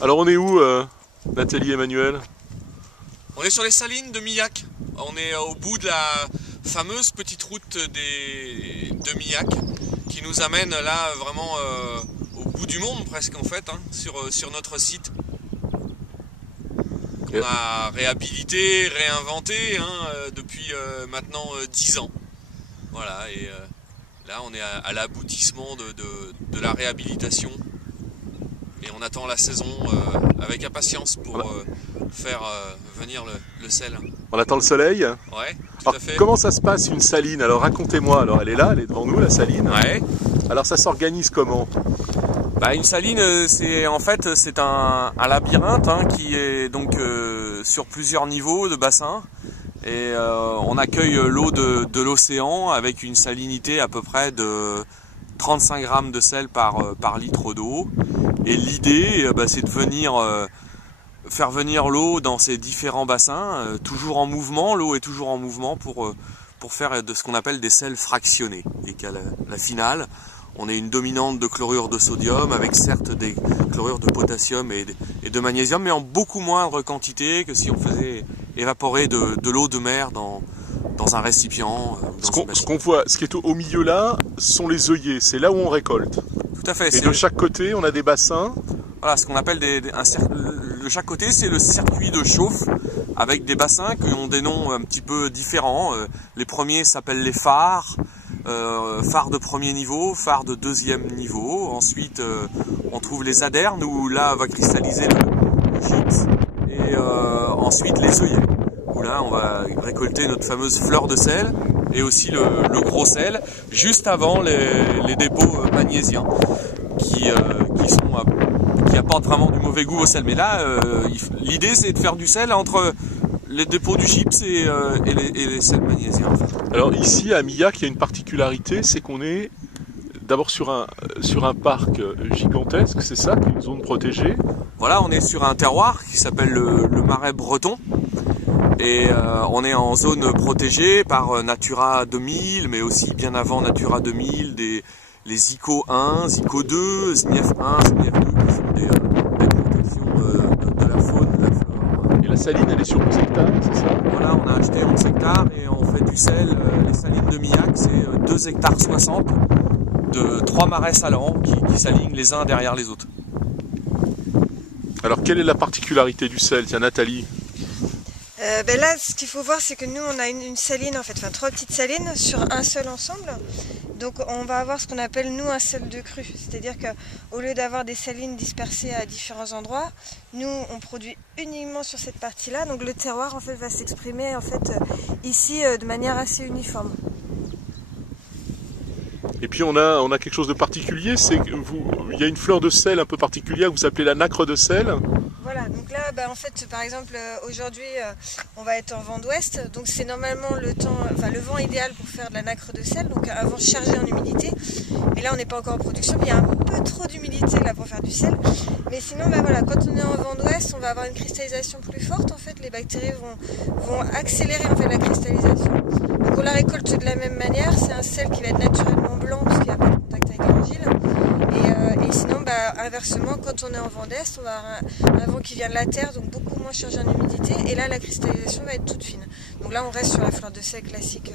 Alors on est où, Nathalie et Emmanuel? On est sur les salines de Millac. On est au bout de la fameuse petite route de Millac qui nous amène là vraiment au bout du monde presque en fait, hein, sur notre site. On a réhabilité, réinventé depuis maintenant 10 ans. Voilà, et là on est à l'aboutissement de la réhabilitation. Et on attend la saison avec impatience pour faire venir le sel. On attend le soleil. Ouais, tout Alors, à fait. comment ça se passe une saline? Alors racontez-moi. Alors elle est là, elle est devant nous, la saline. Ouais. Alors ça s'organise comment? Bah, une saline, c'est en fait c'est un labyrinthe qui est donc sur plusieurs niveaux de bassin. Et on accueille l'eau de l'océan avec une salinité à peu près de 35 grammes de sel par litre d'eau. Et l'idée, c'est de faire venir l'eau dans ces différents bassins, toujours en mouvement. L'eau est toujours en mouvement pour faire de ce qu'on appelle des sels fractionnés. Et qu'à la finale, on ait une dominante de chlorure de sodium avec certes des chlorures de potassium et de magnésium, mais en beaucoup moindre quantité que si on faisait évaporer de l'eau de mer dans un récipient. Ce qu'on voit, ce qui est au milieu là, sont les œillets. C'est là où on récolte. Tout à fait. Et de chaque côté, on a des bassins. Voilà, ce qu'on appelle de chaque côté, c'est le circuit de chauffe avec des bassins qui ont des noms un petit peu différents. Les premiers s'appellent les phares. Phare de premier niveau, phare de deuxième niveau. Ensuite, on trouve les adernes où là va cristalliser le gypse. Et ensuite les œillets où là on va récolter notre fameuse fleur de sel et aussi le gros sel juste avant les dépôts magnésiens qui apportent vraiment du mauvais goût au sel. Mais là, l'idée c'est de faire du sel entre les dépôts du gypse et les sels magnésiens. En fait. Alors ici à Millac, il y a une particularité, c'est qu'on est d'abord sur un parc gigantesque, c'est ça, qui est une zone protégée. Voilà, on est sur un terroir qui s'appelle le Marais breton. Et on est en zone protégée par Natura 2000, mais aussi bien avant Natura 2000, les ICO 1, ICO 2, SNIEF 1, SNIEF 2, qui sont des protections de la faune, de la flore. Et la saline, elle est sur 11 hectares, c'est ça? Voilà, on a acheté 11 hectares et on fait du sel. Les salines de Millac, c'est 2 hectares 60 de 3 marais salants qui s'alignent les uns derrière les autres. Alors quelle est la particularité du sel? Tiens, Nathalie. Là, ce qu'il faut voir, c'est que nous, on a une saline, en fait, enfin 3 petites salines sur un seul ensemble. Donc, on va avoir ce qu'on appelle, nous, un sel de crue. C'est-à-dire qu'au lieu d'avoir des salines dispersées à différents endroits, nous, on produit uniquement sur cette partie-là. Donc, le terroir, en fait, va s'exprimer, en fait, ici, de manière assez uniforme. Et puis on a quelque chose de particulier, c'est que il y a une fleur de sel un peu particulière que vous appelez la nacre de sel. Voilà, donc là, en fait, par exemple, aujourd'hui, on va être en vent d'ouest, donc c'est normalement le vent idéal pour faire de la nacre de sel, donc un vent chargé en humidité. Mais là, on n'est pas encore en production, mais il y a un peu trop d'humidité là pour faire du sel. Mais sinon, voilà, quand on est en vent d'ouest, on va avoir une cristallisation plus forte. En fait, les bactéries vont accélérer en fait la cristallisation. Donc on la récolte de la même manière. C'est un sel qui va être naturellement blanc parce qu'il n'y a pas de contact avec l'argile. Et sinon, inversement, quand on est en vent d'est, on va avoir un vent qui vient de la terre, donc beaucoup moins chargé en humidité. Et là, la cristallisation va être toute fine. Donc là, on reste sur la fleur de sel classique.